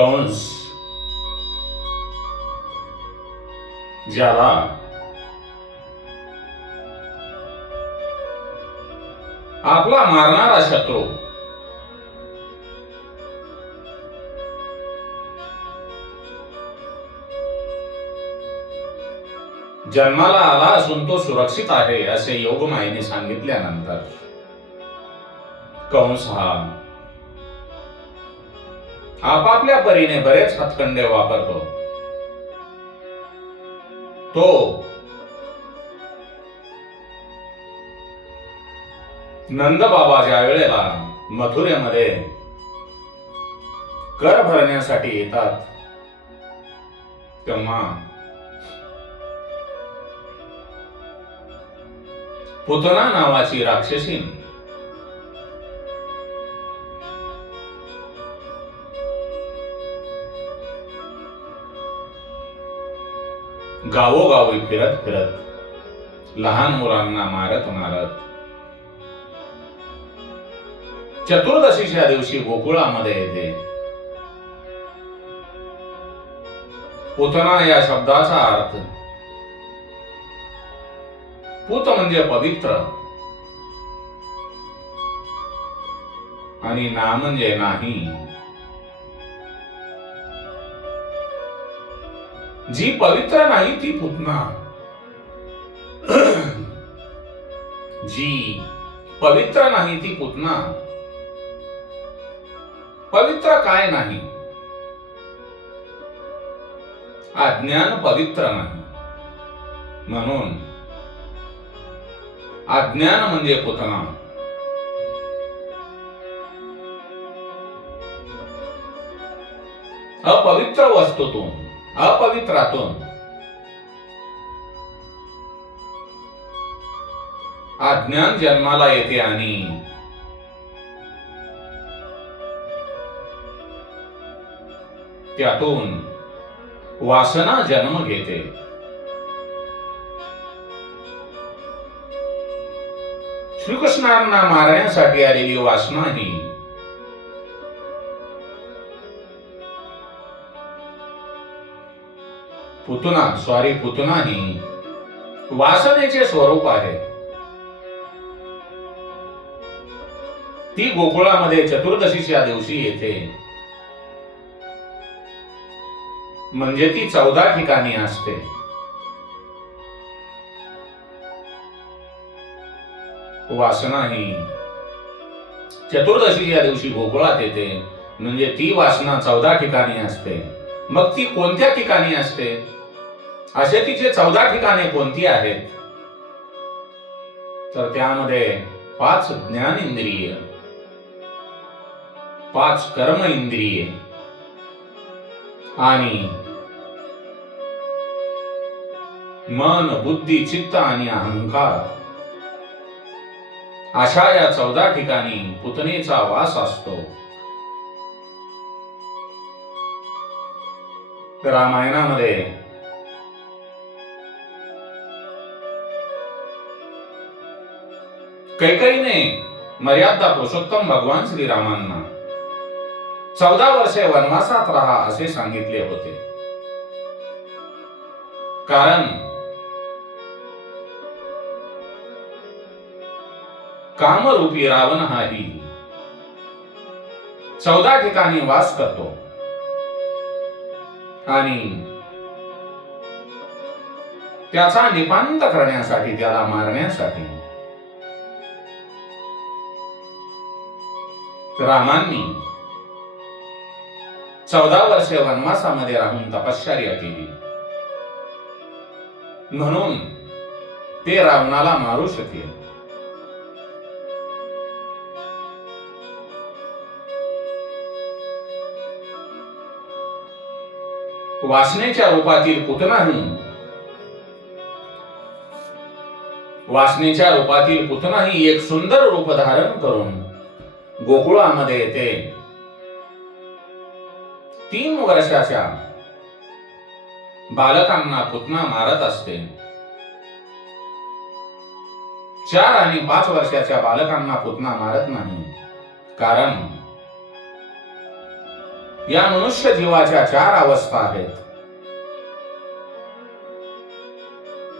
कंस ज्याला आपला मारणारा शत्रू जन्माला आला असून तो सुरक्षित आहे असे योगमायेने सांगितल्यानंतर कंस हा आपापल्या परीने बरेच हातखंडे वापरतो. तो नंद बाबा ज्या वेळेला मथुरेमध्ये कर भरण्यासाठी येतात तेव्हा पुतना नावाची राक्षसीन गावोगावी फिरत फिरत लहान मुलांना मारत मारत चतुर्दशीच्या दिवशी गोकुळामध्ये येते. पुतना या शब्दाचा अर्थ पूत म्हणजे पवित्र आणि ना म्हणजे नाही. जी पवित्र नाही ती पुतना, जी पवित्र नाही ती पुतना. पवित्र काय नाही? अज्ञान पवित्र नाही, म्हणून अज्ञान म्हणजे पुतना. अपवित्र वस्तूतून, अपवित्रातून अज्ञान जन्माला येते आणि त्यातून वासना जन्म घेते. श्रीकृष्णांना मारण्यासाठी आलेली वासना ही पुतना ही वासनेचे स्वरूप आहे. ती गोकुळामध्ये चतुर्दशीच्या दिवशी येते, म्हणजे ती 14 ठिकाणी असते. वासना ही चतुर्दशीच्या दिवशी गोकुळात येते, म्हणजे ती वासना 14 ठिकाणी असते. मग ती कोणत्या ठिकाणी असते? असे तिचे 14 ठिकाणे कोणती आहेत? तर त्यामध्ये 5 ज्ञानेंद्रिय, 5 कर्म इंद्रिये आणि मन, बुद्धी, चित्त आणि अहंकार अशा या 14 ठिकाणी पुतनेचा वास असतो. रामायणामध्ये कैकेयीने मर्यादा पुरुषोत्तम भगवान श्रीरामांना 14 वर्षे वनवासात राहा असे सांगितले होते. कारण कामरूपी रावण हाही 14 ठिकाणी वास करतो आणि त्याचा निपांत करण्यासाठी, त्याला मारण्यासाठी रामांनी 14 वर्षे वनवासामध्ये राहून तपश्चर्या केली. म्हणून ते रावणाला मारू शकले. वासनेच्या रूपातील पुतना ही एक सुंदर रूप धारण करून गोकुळामध्ये येते. 3 वर्षाच्या बालकांना पुतना मारत असते. 4 आणि 5 वर्षाच्या बालकांना पुतना मारत नाही, कारण या मनुष्य जीवाच्या 4 अवस्था आहेत.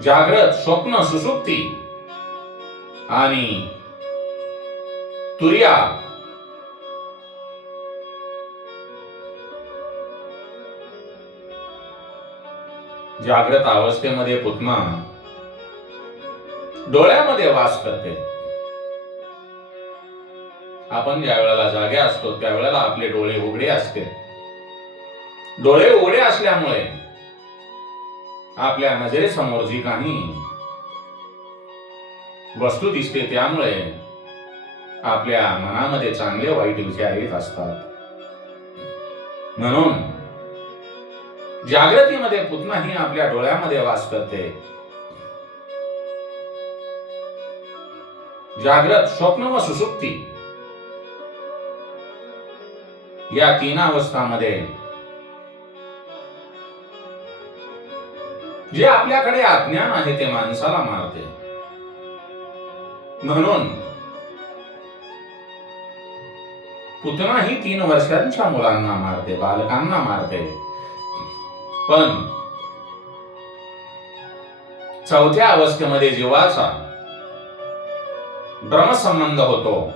जाग्रत, स्वप्न, सुषुप्ती आणि तुर्या. जाग्रत अवस्थेमध्ये पुतना डोळ्यामध्ये वास करते. आपण ज्या वेळेला जागे असतो त्यावेळेला आपले डोळे उघडे असते. डोळे उघडे असल्यामुळे आपल्या नजरेसमोर जी काही वस्तू दिसते त्यामुळे आपल्या मनामध्ये चांगले वाईट विचार येत असतात. म्हणून जागृतीमध्ये पुतना ही आपल्या डोळ्यामध्ये वास करते. जाग्रत, स्वप्न व सुषुप्ती या 3 अवस्थांमध्ये जे आपल्याकडे अज्ञान आहे ते माणसाला मारते. म्हणून पुतना ही 3 वर्षांच्या मुलांना मारते, बालकांना मारते. पण 4थ्या अवस्थेमध्ये जीवाचा ब्रह्मसंबंध होतो.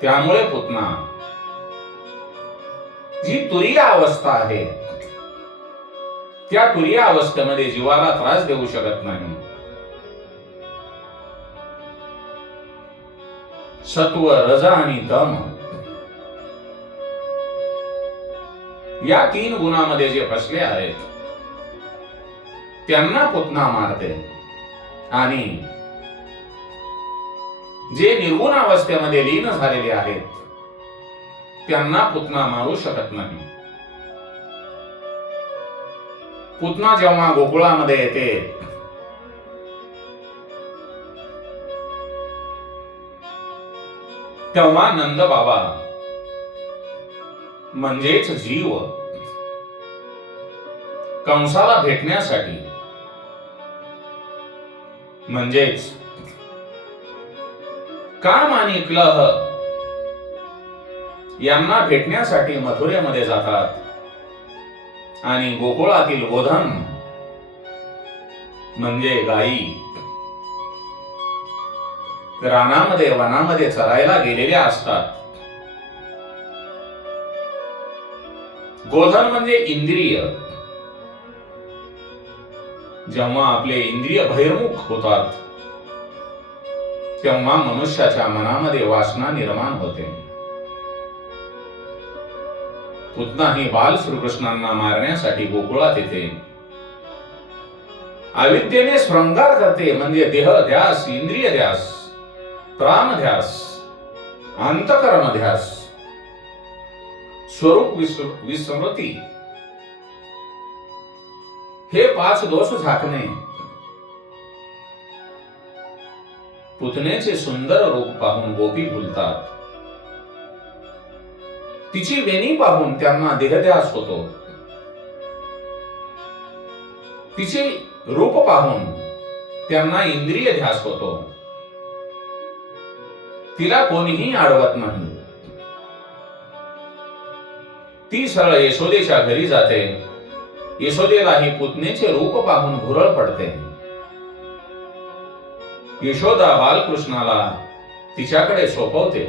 त्यामुळे पुतना जी तुरीय अवस्था आहे त्या तुरीय अवस्थेमध्ये जीवाला त्रास देऊ शकत नाही. सत्व, रज आणि तम या 3 गुणामध्ये जे फसले आहेत त्यांना पुतना मारते. आणि जे निर्गुण अवस्थेमध्ये लीन झालेले आहेत त्यांना पुतना मारू शकत नाही. पुतना जेव्हा गोकुळामध्ये येते तेव्हा नंद बाबा म्हणजेच जीव कंसाला भेटण्यासाठी म्हणजेच काम आणि क्लह यांना भेटण्यासाठी मथुरेमध्ये जातात. आणि गोकुळातील गोधन म्हणजे गायी रानामध्ये वनामध्ये चरायला गेलेल्या असतात. गोधन म्हणजे इंद्रिय. जेव्हा आपले इंद्रिय बहिर्मुख होतात तेव्हा मनुष्याच्या मनामध्ये वासना निर्माण होते. पुतना ही बाल श्रीकृष्णांना मारण्यासाठी गोकुळात येते. अविद्येने शृंगार करते म्हणजे देह ध्यास, इंद्रिय ध्यास, प्राण ध्यास, अंतकरण ध्यास, स्वरूप विस्मृती हे 5 दोष झाकणे. पुतनेचे सुंदर रूप पाहून गोपी भुलतात. तिची वेणी पाहून त्यांना देहध्यास होतो. तिचे रूप पाहून त्यांना इंद्रिय ध्यास होतो. तिला कोणीही अडवत नाही. ती सरळ यशोदेच्या घरी जाते. यशोदेलाही पुतनेचे रूप पाहून भुरळ पडते. यशोदा बालकृष्णाला तिच्याकडे सोपवते.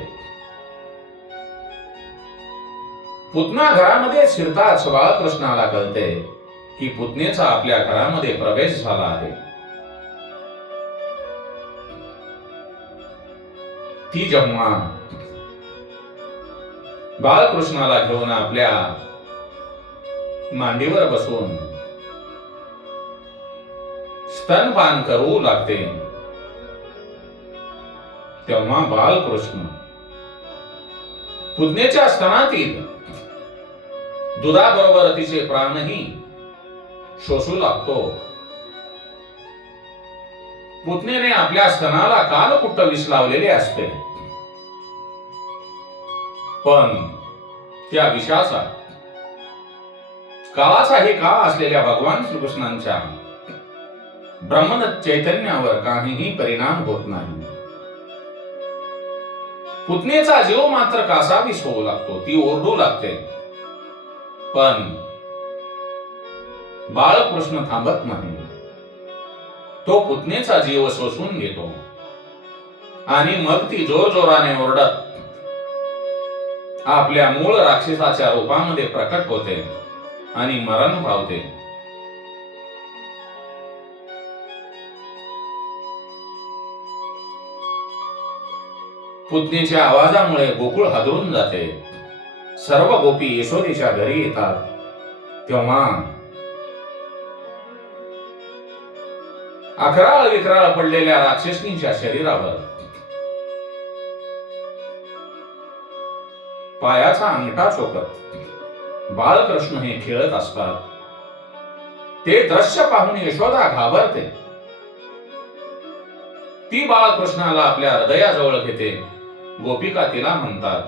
पुतना घरामध्ये शिरताच बालकृष्णाला कळते की पुतनेचा आपल्या घरामध्ये प्रवेश झाला आहे. ती जेव्हा बालकृष्णाला घेऊन आपल्या मांडीवर बसून स्तनपान करू लागते तेव्हा बालकृष्ण पुतनेच्या स्तनातील दुधाबरोबर तिचे प्राणही शोषू लागतो. पुतनेने आपल्या स्तनाला कालकुट्ट विष लावलेले असते. पण त्या विषाचा काळाचाही काळ असलेल्या भगवान श्रीकृष्णांच्या ब्रह्म चैतन्यावर काहीही परिणाम होत नाही. पुतणेचा जीव मात्र कासावीस होऊ लागतो, ती ओरडू लागते. पण बाळकृष्ण थांबत नाही. तो पुतणेचा जीव शोषून घेतो आणि मग ती जोरजोराने ओरडत आपल्या मूळ राक्षसाच्या रूपामध्ये प्रकट होते आणि मरण पावते. पुतणेच्या आवाजामुळे गोकुळ हादरून जाते. सर्व गोपी यशोदेच्या घरी येतात. तेव्हा अकराळ विकराळ पडलेल्या राक्षसनीच्या शरीरावर पायाचा अंगठा चोखत बाळकृष्ण हे खेळत असतात. ते दृश्य पाहून यशोदा घाबरते. ती बाळकृष्णाला आपल्या हृदयाजवळ घेते. गोपिका तिला म्हणतात,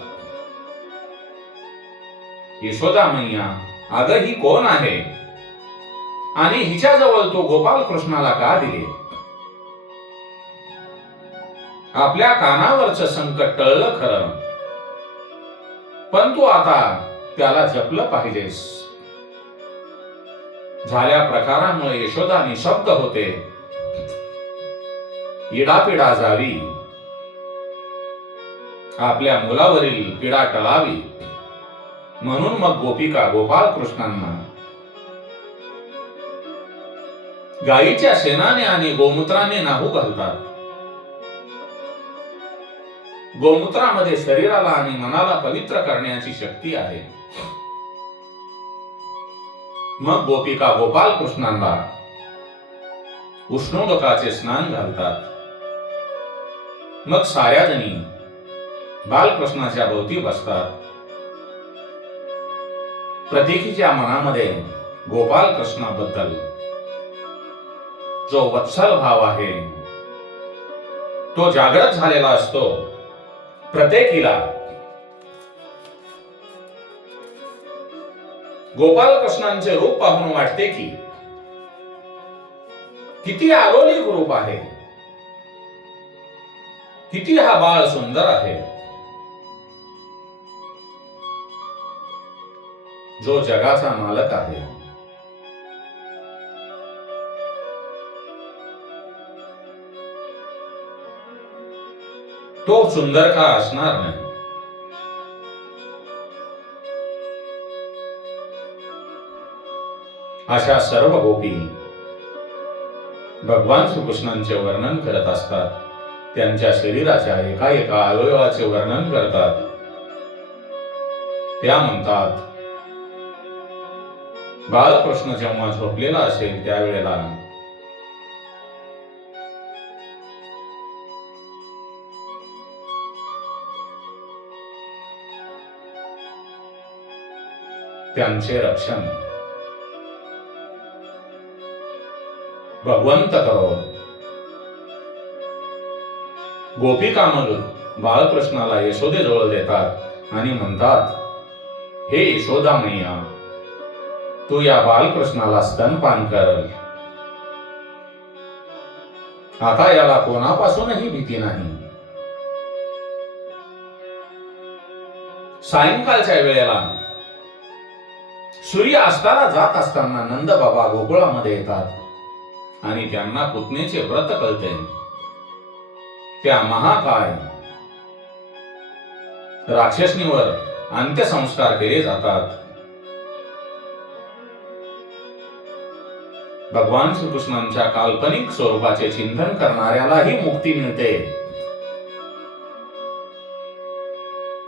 यशोदा मैया, अगं ही कोण आहे आणि हिच्याजवळ तो गोपाल कृष्णाला का दिले? आपल्या कानावरचं संकट टळलं खरं, पण तू आता त्याला जपलं पाहिजेस. झाल्या प्रकारामुळे यशोदा निशब्द होते. इडापिडा जावी, आपल्या मुलावरील पीडा टळावी म्हणून मग गोपिका गोपाल कृष्णांना गायीच्या शेणाने आणि गोमूत्राने नाहू घालतात. गोमूत्रामध्ये शरीराला आणि मनाला पवित्र करण्याची शक्ती आहे. मग गोपिका गोपाल कृष्णांना उष्णोदकाचे स्नान घालतात. मग साऱ्या जणी बालकृष्णाच्या भोवती बसतात. प्रत्येकीच्या मनामध्ये गोपाल कृष्णाबद्दल जो वत्सल भाव आहे तो जागृत झालेला असतो. प्रत्येकीला गोपाल कृष्णांचे रूप पाहून वाटते की किती आलोलिक रूप आहे, किती हा बाळ सुंदर आहे, जो जगाचा मालक आहे. तो सुंदर का असणार नाही? अशा सर्व गोपी भगवान श्रीकृष्णांचे वर्णन करत असतात. त्यांच्या शरीराच्या एका एका अवयवाचे वर्णन करतात. त्या म्हणतात, बाळकृष्ण जेव्हा झोपलेला असेल त्यावेळेला त्यांचे रक्षण भगवंत करो. गोपिका मग बाळकृष्णाला यशोदेजवळ देतात आणि म्हणतात, हे यशोदा मैया, तू या बालकृष्णाला स्तनपान कर. आता याला कोणापासूनही भीती नाही. सायंकाळच्या वेळेला सूर्य अस्ताला जात असताना नंद बाबा गोकुळामध्ये येतात आणि त्यांना पुतणेचे व्रत कळते. त्या महाकाय राक्षसनीवर अंत्यसंस्कार केले जातात. भगवान श्रीकृष्णांच्या काल्पनिक स्वरूपाचे चिंतन करणाऱ्यालाही मुक्ती मिळते.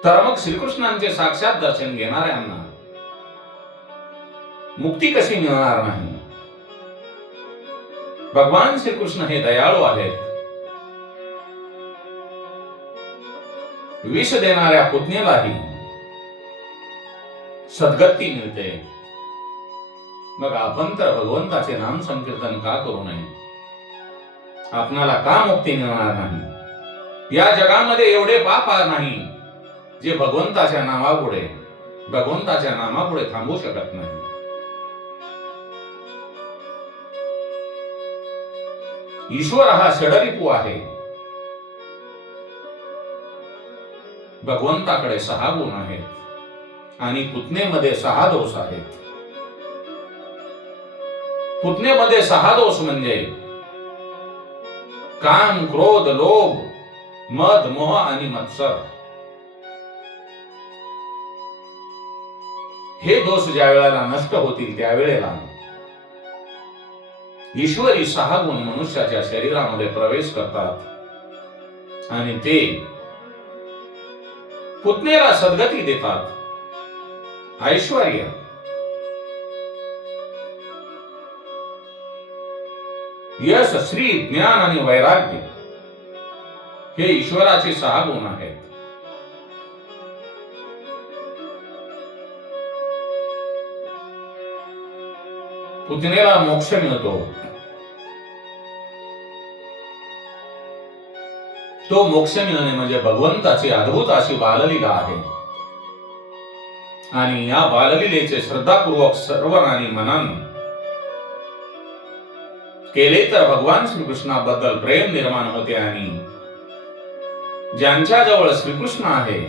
तर मग श्रीकृष्णांचे साक्षात दर्शन घेणाऱ्यांना मुक्ती कशी मिळणार नाही? भगवान श्रीकृष्ण हे दयाळू आहेत. विष देणाऱ्या पुतणेलाही सद्गती मिळते. मग आपण तर भगवंताचे नाम संकीर्तन का करू नये? आपणाला का मुक्ती मिळणार नाही? या जगामध्ये एवढे पाप नाही जे भगवंताच्या नामापुढे थांबू शकत नाही. ईश्वर हा षडरिपू आहे. भगवंताकडे 6 गुण आहेत आणि पुतनेमध्ये 6 दोष आहेत. पुतनेमध्ये 6 दोष म्हणजे काम, क्रोध, लोभ, मद, मोह आणि मत्सर. हे दोष ज्या वेळेला नष्ट होतील त्यावेळेला ईश्वरी 6 गुण मनुष्याच्या शरीरामध्ये प्रवेश करतात आणि ते पुतनेला सद्गती देतात, ऐश्वर्य, यश, श्री, ज्ञान आणि वैराग्य हे ईश्वराचे 6 गुण आहेत. पुतनेला मोक्ष मिळतो. तो मोक्ष मिळणे म्हणजे भगवंताची अद्भुत अशी बाललीला आहे आणि या बाललीलेचे श्रद्धापूर्वक सर्वांनी मनन केले तर भगवान श्रीकृष्णाबद्दल प्रेम निर्माण होते आणि ज्यांच्या जवळ श्रीकृष्ण आहे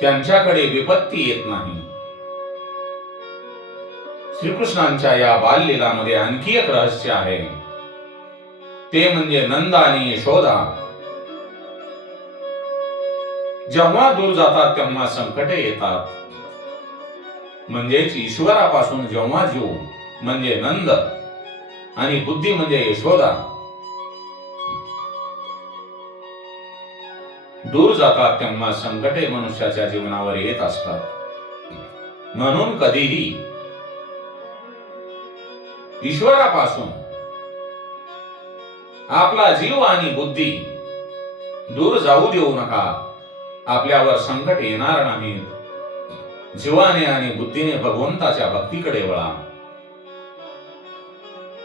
त्यांच्याकडे विपत्ती येत नाही. श्रीकृष्णांच्या या बाललीलामध्ये आणखी एक रहस्य आहे, ते म्हणजे नंद आणि यशोदा जेव्हा दूर जातात तेव्हा संकटे येतात. म्हणजेच ईश्वरापासून जेव्हा जीव म्हणजे नंद आणि बुद्धी म्हणजे यशोदा दूर जातात तेव्हा संकटे मनुष्याच्या जीवनावर येत असतात. म्हणून कधीही ईश्वरापासून आपला जीव आणि बुद्धी दूर जाऊ देऊ नका. आपल्यावर संकट येणार नाहीत. जीवाने आणि बुद्धीने भगवंताच्या भक्तीकडे वळा.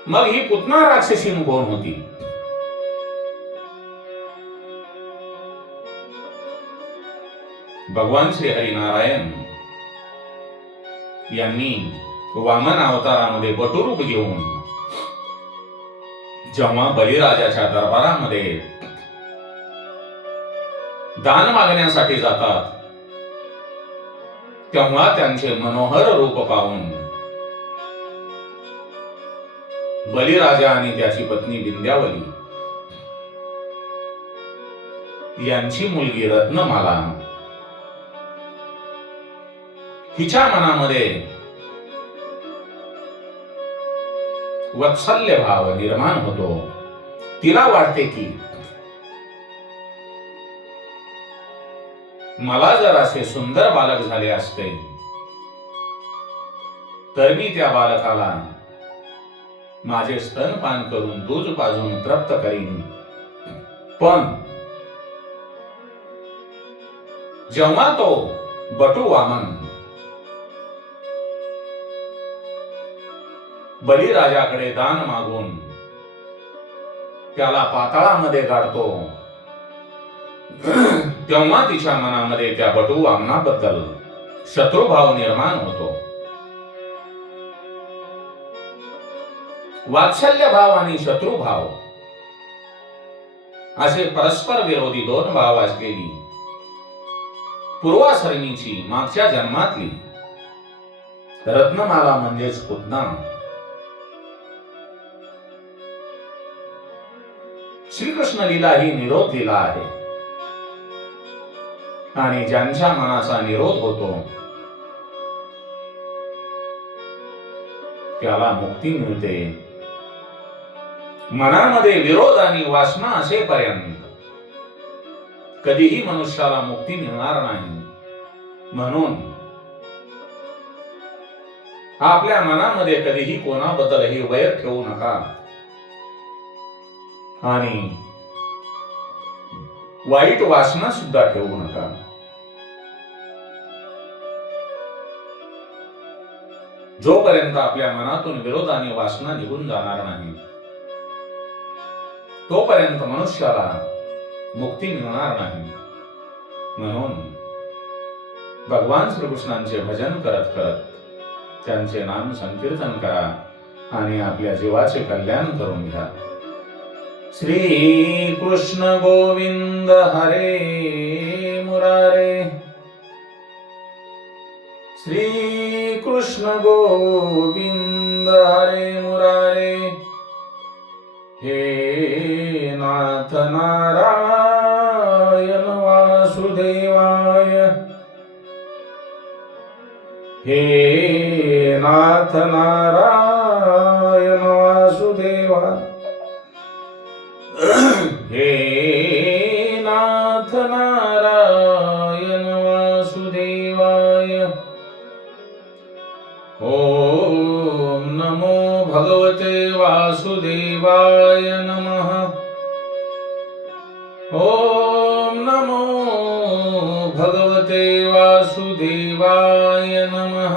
मग ही पुतना राक्षसी कोण होती? भगवान श्री हरिनारायण यांनी वामन अवतारामध्ये बटुरूप घेऊन जेव्हा बलिराजाच्या दरबारामध्ये दान मागण्यासाठी जातात तेव्हा त्यांचे मनोहर रूप पाहून बलिराजा आणि त्याची पत्नी विंध्यावली यांची मुलगी रत्नमाला हिच्या मनामध्ये वत्सल्य भाव निर्माण होतो. तिला वाटते की मला जर असे सुंदर बालक झाले असते तर मी त्या बालकाला माझे स्तनपान करून दूध पाजून तृप्त करीन. पण जेव्हा तो बटू वामन बलिराजाकडे दान मागून त्याला पाताळामध्ये गाडतो तेव्हा तिच्या मनामध्ये त्या बटू वामनाबद्दल शत्रुभाव निर्माण होतो. वात्सल्य भाव आणि शत्रुभाव असे परस्पर विरोधी 2 भाव असलेली पूर्वासरणीची मागच्या जन्मातली रत्नमाला म्हणजेच पुतना श्रीकृष्ण लीला ही निरोध लीला आहे आणि ज्यांच्या मनाचा निरोध होतो त्याला मुक्ती मिळते. मनामध्ये विरोध आणि वासना असेपर्यंत कधीही मनुष्याला मुक्ती मिळणार नाही. म्हणून आपल्या मनामध्ये कधीही कोणाबद्दलही वैर ठेवू नका आणि वाईट वासना सुद्धा ठेवू नका. जोपर्यंत आपल्या मनातून विरोध आणि वासना निघून जाणार नाही तोपर्यंत मनुष्याला मुक्ती मिळणार नाही. म्हणून भगवान श्रीकृष्णांचे भजन करत करत त्यांचे नाम संकीर्तन करा आणि आपल्या जीवाचे कल्याण करून घ्या. श्री कृष्ण गोविंद हरे मुरारे, श्री कृष्ण गोविंद हरे मुरारे, हे नाथ नारायण वासुदेवाय, हे नाथ नारायण वासुदेवाय, हे नाथ नारायण वासुदेवाय। ओम नमो भगवते वासुदेवाय नमः। ओम नमो भगवते वासुदेवाय नमः।